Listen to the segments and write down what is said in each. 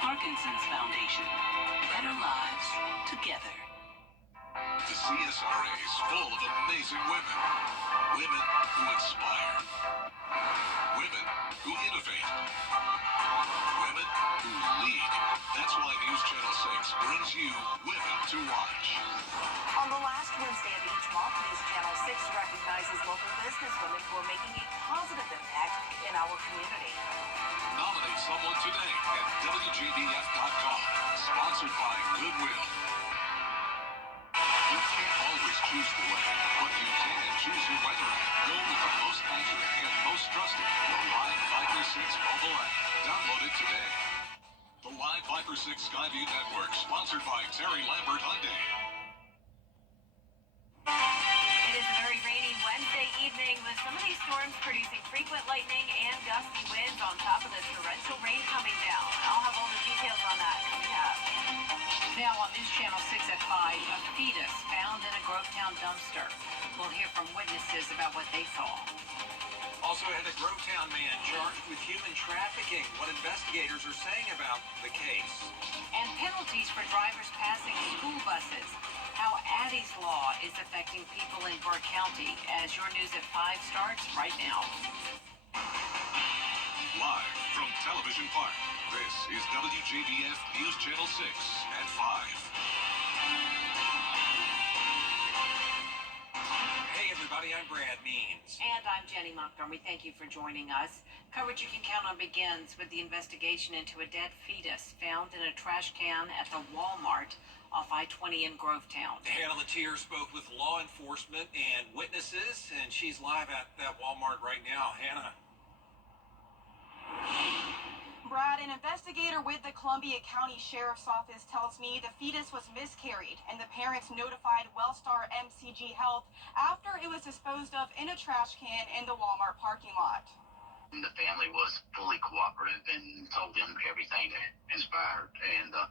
Parkinson's Foundation. Better lives together. The CSRA is full of amazing women. Women who inspire. Women who innovate. Women who lead. That's why News Channel 6 brings you Women to Watch. On the last Wednesday of each month, News Channel 6 recognizes local businesswomen who are making a positive impact in our community. Nominate someone today at WJBF.com. Sponsored by Goodwill. You can't always choose the weather, but you can choose your weather app. Go with the most accurate and most trusted, the Live Viper 6 mobile app. Download it today. The Live Viper 6 Skyview Network, sponsored by Terry Lambert Hyundai. It is a very rainy Wednesday evening with some of these storms producing frequent lightning and gusty winds on top of the torrential rain coming down. I'll have all the details on that coming up. Now on News Channel 6 at 5, a fetus found in a Grovetown dumpster. We'll hear from witnesses about what they saw. Also had a Grovetown man charged with human trafficking. What investigators are saying about the case. And penalties for drivers passing school buses. How Addie's Law is affecting people in Burke County. As your News at 5 starts right now. Live from Television Park, this is WJBF News Channel 6 at 5. Hey everybody, I'm Brad Means. And I'm Jenny Montgomery. Thank you for joining us. Coverage you can count on begins with the investigation into a dead fetus found in a trash can at the Walmart off I-20 in Grovetown. Hannah Latier spoke with law enforcement and witnesses, and she's live at that Walmart right now. Hannah. Brad, an investigator with the Columbia County Sheriff's Office tells me the fetus was miscarried and the parents notified Wellstar MCG Health after it was disposed of in a trash can in the Walmart parking lot. The family was fully cooperative and told them everything that transpired, and the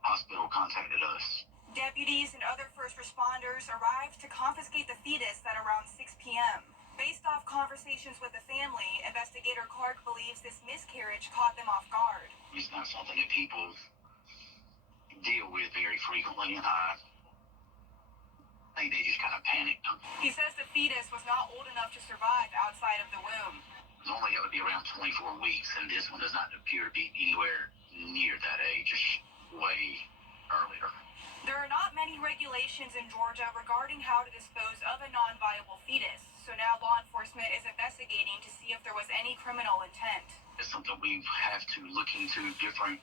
hospital contacted us. Deputies and other first responders arrived to confiscate the fetus at around 6 p.m. Based off conversations with the family, investigator Clark believes this miscarriage caught them off guard. It's not something that people deal with very frequently, and I think they just kind of panicked. He says the fetus was not old enough to survive outside of the womb. Normally it would be around 24 weeks, and this one does not appear to be anywhere near that age, just way earlier. There are not many regulations in Georgia regarding how to dispose of a non-viable fetus, so now law enforcement is investigating to see if there was any criminal intent. It's something we have to look into different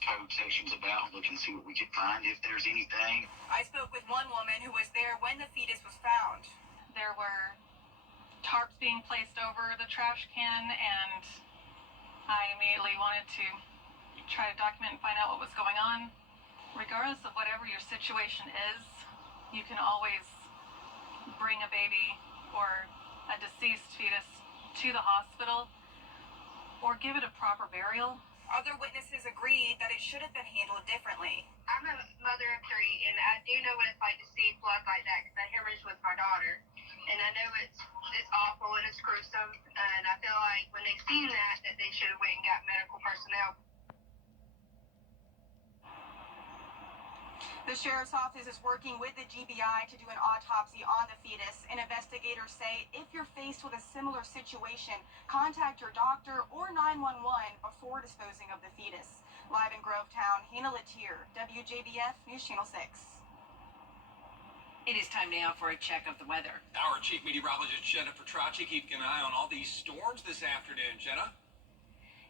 code sections about, look and see what we can find, if there's anything. I spoke with one woman who was there when the fetus was found. There were tarps being placed over the trash can, and I immediately wanted to try to document and find out what was going on. Regardless of whatever your situation is, you can always bring a baby or a deceased fetus to the hospital or give it a proper burial. Other witnesses agreed that it should have been handled differently. I'm a mother of 3, and I do know what it's like to see blood like that because I hemorrhaged with my daughter. And I know it's awful and it's gruesome, and I feel like when they seen that they should have went and got medical personnel. The Sheriff's Office is working with the GBI to do an autopsy on the fetus, and investigators say if you're faced with a similar situation, contact your doctor or 911 before disposing of the fetus. Live in Grovetown, Hannah Latier, WJBF News Channel 6. It is time now for a check of the weather. Our chief meteorologist, Jenna Petracci, keeping an eye on all these storms this afternoon. Jenna?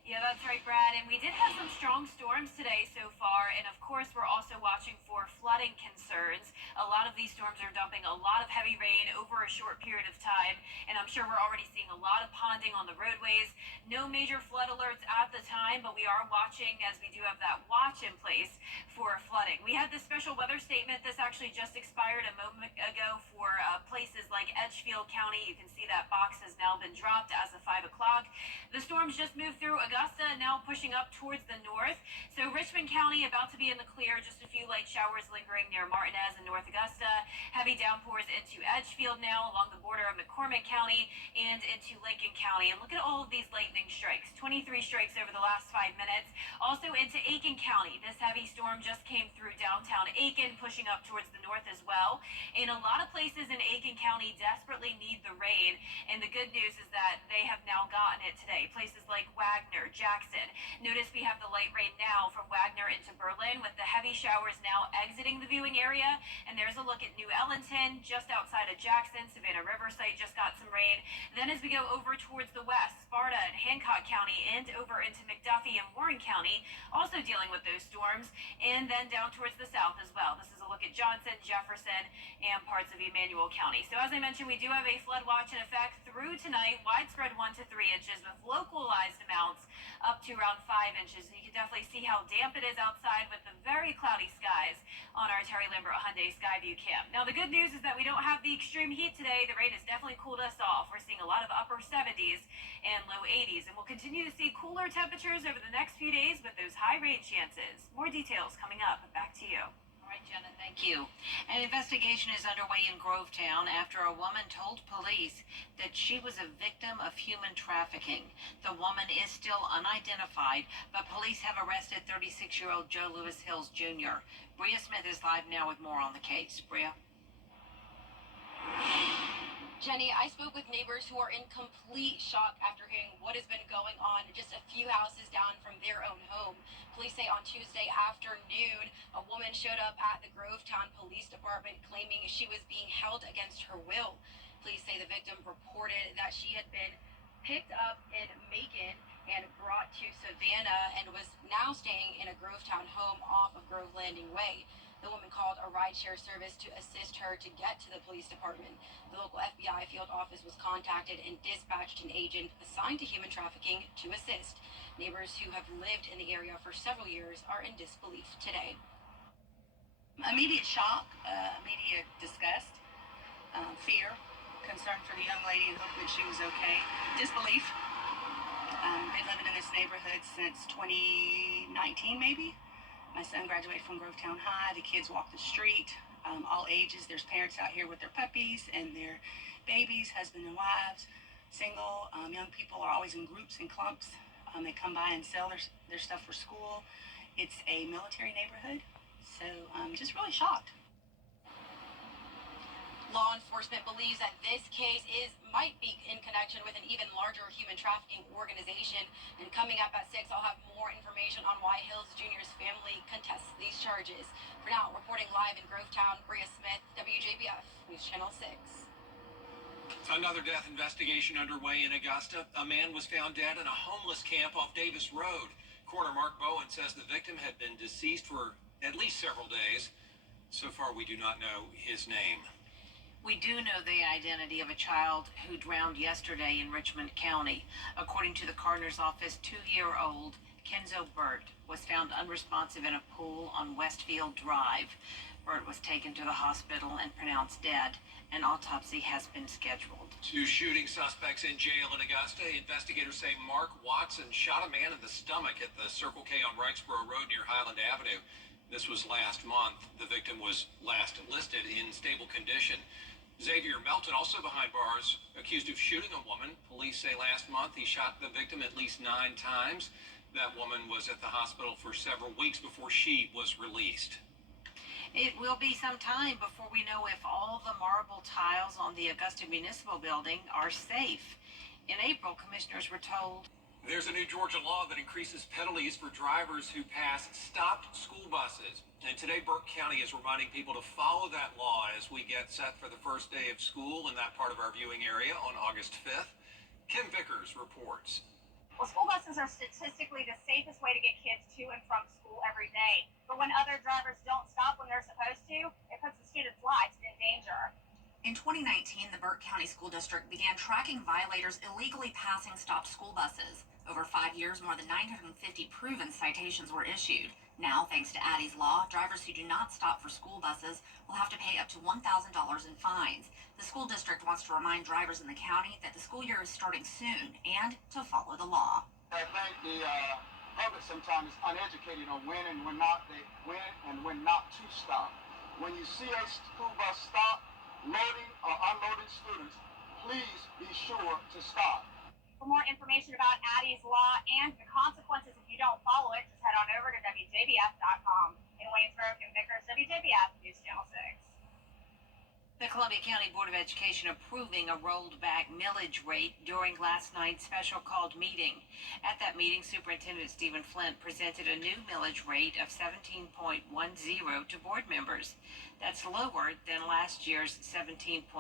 Yeah, that's right, Brad. And we did have some strong storms today so far. And of course, we're also watching for flooding concerns. A lot of these storms are dumping a lot of heavy rain over a short period of time. And I'm sure we're already seeing a lot of ponding on the roadways. No major flood alerts at the time, but we are watching as we do have that watch in place for flooding. We had this special weather statement. This actually just expired a moment ago for places like Edgefield County. You can see that box has now been dropped as of 5 o'clock. The storms just moved through Augusta, now pushing up towards the north. So Richmond County County about to be in the clear. Just a few light showers lingering near Martinez and North Augusta. Heavy downpours into Edgefield now along the border of McCormick County and into Lincoln County. And look at all of these lightning strikes. 23 strikes over the last 5 minutes. Also into Aiken County. This heavy storm just came through downtown Aiken, pushing up towards the north as well. And a lot of places in Aiken County desperately need the rain. And the good news is that they have now gotten it today. Places like Wagner, Jackson. Notice we have the light rain now from Wagner into Berlin, with the heavy showers now exiting the viewing area. And there's a look at New Ellington, just outside of Jackson. Savannah Riverside just got some rain. Then as we go over towards the west, Sparta and Hancock County and over into McDuffie and Warren County, also dealing with those storms. And then down towards the south as well. This is a look at Johnson, Jefferson, and parts of Emmanuel County. So as I mentioned, we do have a flood watch in effect through tonight. Widespread 1 to 3 inches with localized amounts up to around 5 inches. And you can definitely see how damp it is outside with the very cloudy skies on our Terry Lambert Hyundai Skyview cam. Now the good news is that we don't have the extreme heat today. The rain has definitely cooled us off. We're seeing a lot of upper 70s and low 80s, and we'll continue to see cooler temperatures over the next few days with those high rain chances. More details coming up. Back to you. All right, Jenna, thank you. An investigation is underway in Grovetown after a woman told police that she was a victim of human trafficking. The woman is still unidentified, but police have arrested 36-year-old Joe Lewis Hills Jr. Bria Smith is live now with more on the case. Bria. Jenny, I spoke with neighbors who are in complete shock after hearing what has been going on just a few houses down from their own home. Police say on Tuesday afternoon, a woman showed up at the Grovetown Police Department claiming she was being held against her will. Police say the victim reported that she had been picked up in Macon and brought to Savannah and was now staying in a Grovetown home off of Grove Landing Way. The woman called a rideshare service to assist her to get to the police department. The local FBI field office was contacted and dispatched an agent assigned to human trafficking to assist. Neighbors who have lived in the area for several years are in disbelief today. Immediate shock, immediate disgust, fear, concern for the young lady and hope that she was okay. Disbelief. Been living in this neighborhood since 2019 maybe. My son graduated from Grovetown High. The kids walk the street, all ages. There's parents out here with their puppies and their babies, husband and wives, single. Young people are always in groups and clumps. They come by and sell their stuff for school. It's a military neighborhood, so I'm just really shocked. Law enforcement believes that this case might be in connection with an even larger human trafficking organization. And coming up at 6, I'll have more information on why Hills Jr.'s family contests these charges. For now, reporting live in Grovetown, Bria Smith, WJBF, News Channel 6. Another death investigation underway in Augusta. A man was found dead in a homeless camp off Davis Road. Coroner Mark Bowen says the victim had been deceased for at least several days. So far, we do not know his name. We do know the identity of a child who drowned yesterday in Richmond County. According to the coroner's office, 2-year-old Kenzo Burt was found unresponsive in a pool on Westfield Drive. Burt was taken to the hospital and pronounced dead. An autopsy has been scheduled. 2 shooting suspects in jail in Augusta. Investigators say Mark Watson shot a man in the stomach at the Circle K on Wrightsboro Road near Highland Avenue. This was last month. The victim was last listed in stable condition. Xavier Melton, also behind bars, accused of shooting a woman. Police say last month he shot the victim at least 9 times. That woman was at the hospital for several weeks before she was released. It will be some time before we know if all the marble tiles on the Augusta Municipal Building are safe. In April, commissioners were told there's a new Georgia law that increases penalties for drivers who pass stopped school buses. And today, Burke County is reminding people to follow that law as we get set for the first day of school in that part of our viewing area on August 5th. Kim Vickers reports. Well, school buses are statistically the safest way to get kids to and from school every day. But when other drivers don't stop when they're supposed to, it puts the students' lives in danger. In 2019, the Burke County School District began tracking violators illegally passing stopped school buses. Over 5 years, more than 950 proven citations were issued. Now, thanks to Addie's Law, drivers who do not stop for school buses will have to pay up to $1,000 in fines. The school district wants to remind drivers in the county that the school year is starting soon and to follow the law. I thank the public sometimes is uneducated on when and when not to stop. When you see a school bus stop loading or unloading students, please be sure to stop. For more information about Addie's Law and the consequences if you don't follow it, just head on over to WJBF.com. In Waynesboro, Kim Vickers, WJBF News Channel 6. The Columbia County Board of Education approving a rolled back millage rate during last night's special called meeting. At that meeting, Superintendent Stephen Flint presented a new millage rate of 17.10 to board members. That's lower than last year's 17.20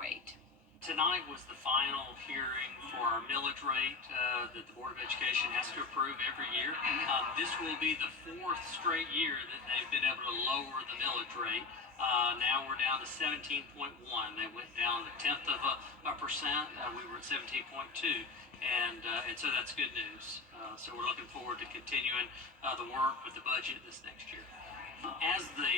rate. Tonight was the final hearing for our millage rate that the Board of Education has to approve every year. This will be the fourth straight year that they've been able to lower the millage rate. Now we're down to 17.1. They went down a tenth of a percent. We were at 17.2, and so that's good news. So we're looking forward to continuing the work with the budget this next year. As the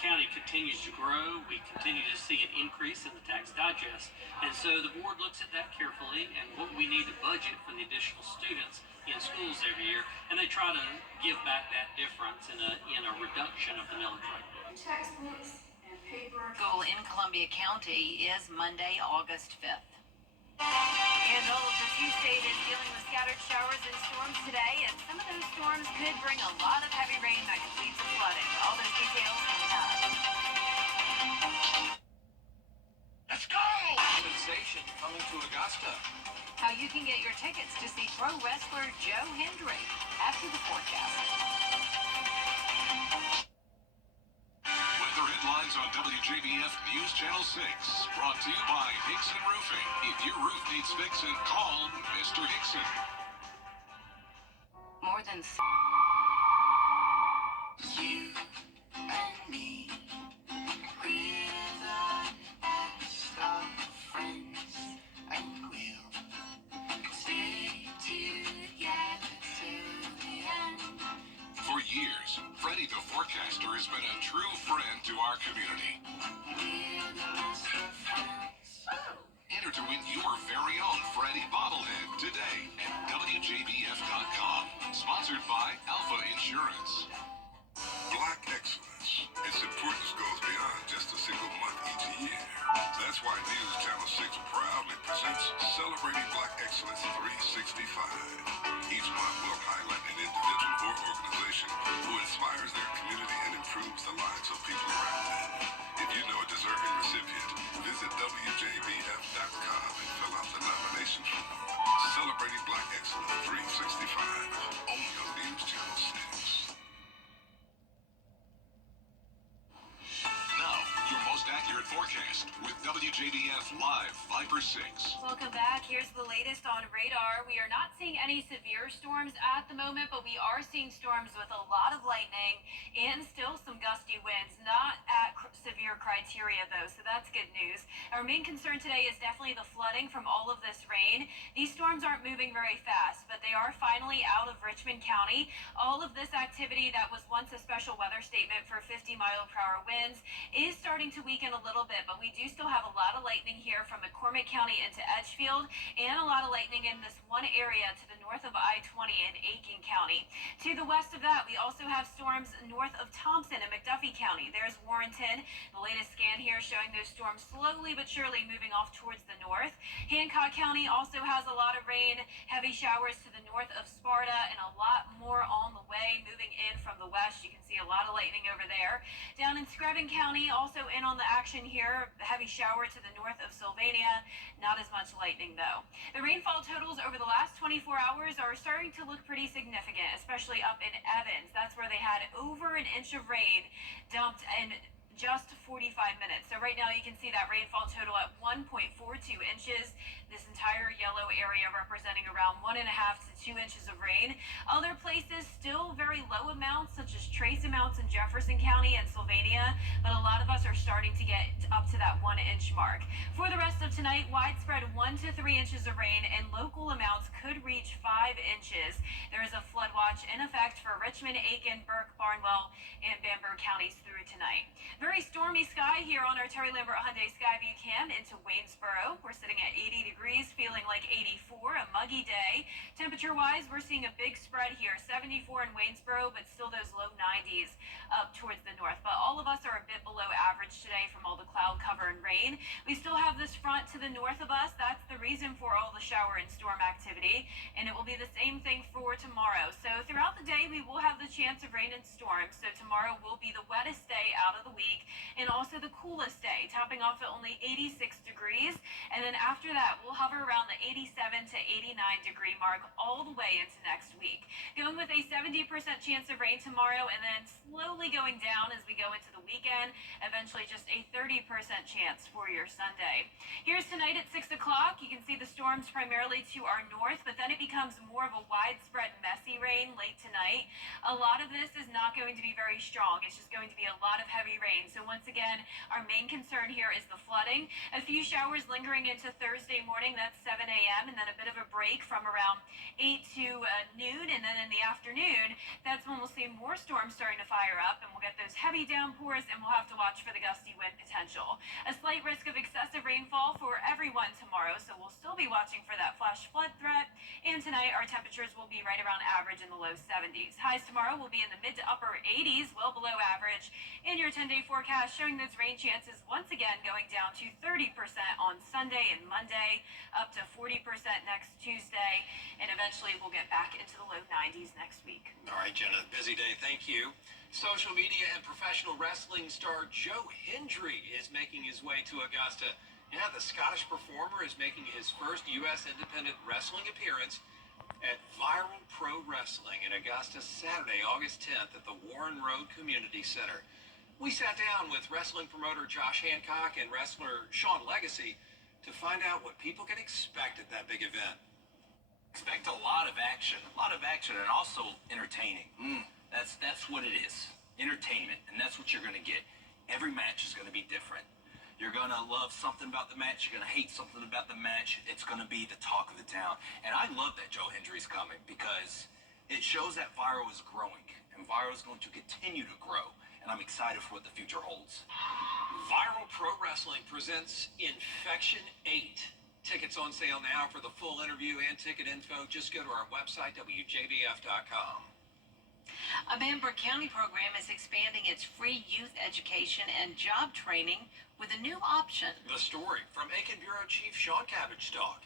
county continues to grow, we continue to see an increase in the tax digest, and so the board looks at that carefully and what we need to budget for the additional students in schools every year, and they try to give back that difference in a reduction of the millage rate. Textbooks and paper. School in Columbia County is Monday, August 5th. And all of the Sioux-State is dealing with scattered showers and storms today, and some of those storms could bring a lot of heavy rain that could lead to flooding. All those details coming up. Let's go! Sensation coming to Augusta. How you can get your tickets to see pro wrestler Joe Hendry after the forecast. Weather headlines on WJBF News Channel 6. Brought to you by Hickson Roofing. If your roof needs fixing, call Mr. Hickson. More than You and me, we're the best of friends, and we'll stay together till the end. For years, Freddie the Forecaster has been a true friend to our community. We're the best of friends. Enter to win your very own Freddie bobblehead today at WJBF.com. Sponsored by Alpha Insurance. Black excellence. Its importance goes beyond just a single month each year. That's why News Channel 6 proudly presents Celebrating Black Excellence 365. Each month will highlight an individual or organization who inspires their community and improves the lives of people around them. If you know a deserving recipient, visit WJBF.com and fill out the nomination form. Celebrating Black Excellence 365. Only on News Channel 6. Now, your most accurate forecast with WJBF Live Viper 6. Welcome back. Here's the latest on radar. We are not seeing any severe storms at the moment, but we are seeing storms with a lot of lightning and still some gusty winds. Not at severe criteria, though, so that's good news. Our main concern today is definitely the flooding from all of this rain. These storms aren't moving very fast, but they are finally out of Richmond County. All of this activity that was once a special weather statement for 50-mile-per-hour winds is starting to weaken a little bit, but we do still have a lot of lightning here from McCormick County into Edgefield, and a lot of lightning in this one area to the north of I-20 in Aiken County. To the west of that, we also have storms north of Thompson in McDuffie County. There's Warrenton. The latest scan here showing those storms slowly but surely moving off towards the north. Hancock County also has a lot of rain, heavy showers to the north of Sparta, and a lot more on the way moving in from the west. You can see a lot of lightning over there. Down in Screven County, also in on the action here, heavy shower to the north of Sylvania. Not as much lightning, though. The rainfall totals over the last 24 hours are starting to look pretty significant, especially up in Evans. That's where they had over an inch of rain dumped in just 45 minutes. So right now you can see that rainfall total at 1.42 inches. This entire yellow area representing around 1.5 to 2 inches of rain. Other places still very low amounts, such as trace amounts in Jefferson County and Sylvania, but a lot of us are starting to get up to that 1 inch mark. For the rest of tonight, widespread 1 to 3 inches of rain, and local amounts could reach 5 inches. There is a flood watch in effect for Richmond, Aiken, Burke, Barnwell, and Bamberg counties through tonight. Very very stormy sky here on our Terry Lambert Hyundai Skyview cam into Waynesboro. We're sitting at 80 degrees, feeling like 84, a muggy day. Temperature-wise, we're seeing a big spread here, 74 in Waynesboro, but still those low 90s up towards the north. But all of us are a bit below average today from all the cloud cover and rain. We still have this front to the north of us. That's the reason for all the shower and storm activity, and it will be the same thing for tomorrow. So throughout the day, we will have the chance of rain and storms. So tomorrow will be the wettest day out of the week and also the coolest day, topping off at only 86 degrees. And then after that, we'll hover around the 87 to 89 degree mark all the way into next week. Going with a 70% chance of rain tomorrow and then slowly going down as we go into the weekend, eventually just a 30% chance for your Sunday. Here's tonight at 6 o'clock. You can see the storms primarily to our north, but then it becomes more of a widespread messy rain late tonight. A lot of this is not going to be very strong. It's just going to be a lot of heavy rain. So once again, our main concern here is the flooding. A few showers lingering into Thursday morning. That's 7 a.m. and then a bit of a break from around 8 to noon. And then in the afternoon, that's when we'll see more storms starting to fire up and we'll get those heavy downpours and we'll have to watch for the gusty wind potential. A slight risk of excessive rainfall for everyone tomorrow. So we'll still be watching for that flash flood threat. And tonight, our temperatures will be right around average in the low 70s. Highs tomorrow will be in the mid to upper 80s, well below average. In your 10-day forecast, showing those rain chances once again going down to 30% on Sunday and Monday, up to 40% next Tuesday, and eventually we'll get back into the low 90s next week. All right, Jenna, busy day. Thank you. Social media and professional wrestling star Joe Hendry is making his way to Augusta. Yeah, the Scottish performer is making his first U.S. independent wrestling appearance at Viral Pro Wrestling in Augusta Saturday, August 10th at the Warren Road Community Center. We sat down with wrestling promoter Josh Hancock and wrestler Sean Legacy to find out what people can expect at that big event. Expect a lot of action and also entertaining. That's what it is, entertainment, and that's what you're going to get. Every match is going to be different. You're going to love something about the match. You're going to hate something about the match. It's going to be the talk of the town. And I love that Joe Hendry's coming because it shows that Viral is growing. And Viral is going to continue to grow. And I'm excited for what the future holds. Viral Pro Wrestling presents Infection 8. Tickets on sale now. For the full interview and ticket info, just go to our website, WJBF.com. A Bamberg County program is expanding its free youth education and job training with a new option. The story from Aiken Bureau Chief Sean Cabbage-Talk.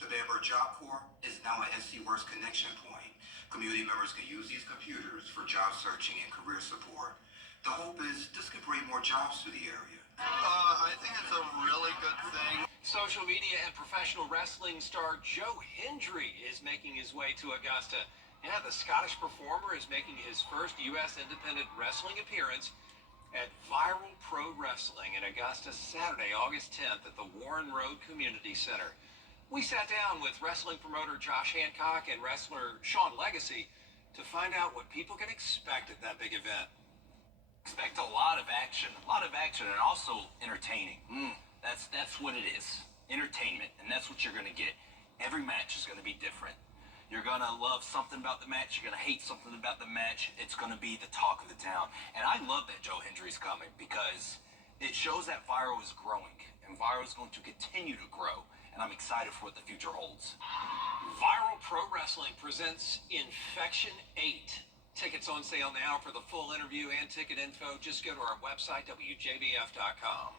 The Bamberg Job Corps is now an SC Works connection point. Community members can use these computers for job searching and career support. The hope is this could bring more jobs to the area. I think it's a really good thing. Social media and professional wrestling star Joe Hendry is making his way to Augusta. Yeah, the Scottish performer is making his first U.S. independent wrestling appearance at Viral Pro Wrestling in Augusta Saturday, August 10th at the Warren Road Community Center. We sat down with wrestling promoter Josh Hancock and wrestler Sean Legacy to find out what people can expect at that big event. Expect a lot of action and also entertaining. That's what it is, entertainment, and that's what you're going to get. Every match is going to be different. You're going to love something about the match. You're going to hate something about the match. It's going to be the talk of the town. And I love that Joe Hendry's coming because it shows that Viral is growing. And Viral is going to continue to grow. And I'm excited for what the future holds. Viral Pro Wrestling presents Infection 8. Tickets on sale now. For the full interview and ticket info, just go to our website, WJBF.com.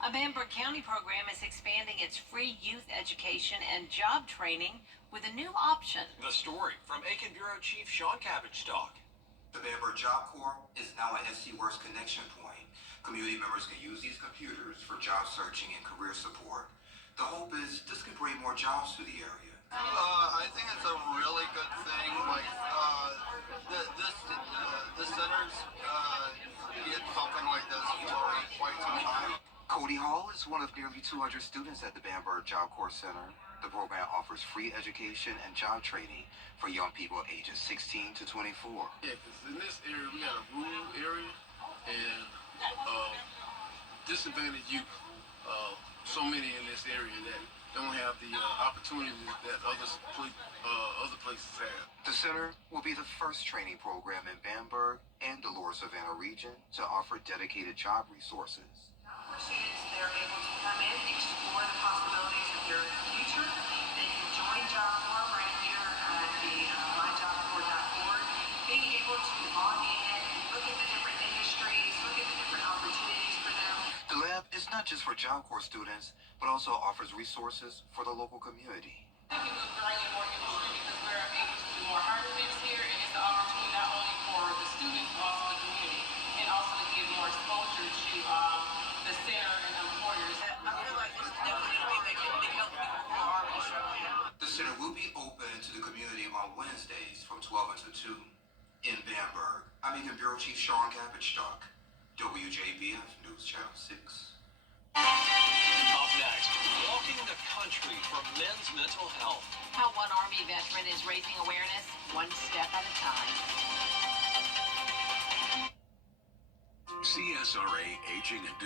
A Bamberg County program is expanding its free youth education and job training with a new option. The story from Aiken Bureau Chief Sean Cabbage-Talk. The Bamberg Job Corps is now an SC Works connection point. Community members can use these computers for job searching and career support. The hope is this could bring more jobs to the area. I think it's a really good thing. Like the centers get something like this for quite some time. Cody Hall is one of nearly 200 students at the Bamberg Job Corps Center. The program offers free education and job training for young people ages 16 to 24. Yeah, because in this area, we got a rural area and disadvantaged youth. So many in this area that don't have the opportunities that other places have. The center will be the first training program in Bamberg and the Lower Savannah region to offer dedicated job resources. For students, they're able to come in, explore the possibilities of their future. They can join Job Corps right here at the myjobcorps.org. Being able to log in, look at the different industries, look at the different opportunities for them. The lab is not just for Job Corps students, but also offers resources for the local community. I think it will bring in more industry because we're able to do more harvest here, and it's an opportunity not only for the students, but also the community, and also to give more exposure to the center and employers. I feel like this is definitely a big help people who are already struggling. The center will be open to the community on Wednesdays from 12 until 2 in Bamberg. I'm Even Bureau Chief Sean Gappenstock, WJBF News Channel 6. Up next, walking the country for men's mental health. How one Army veteran is raising awareness one step at a time. CSRA Aging and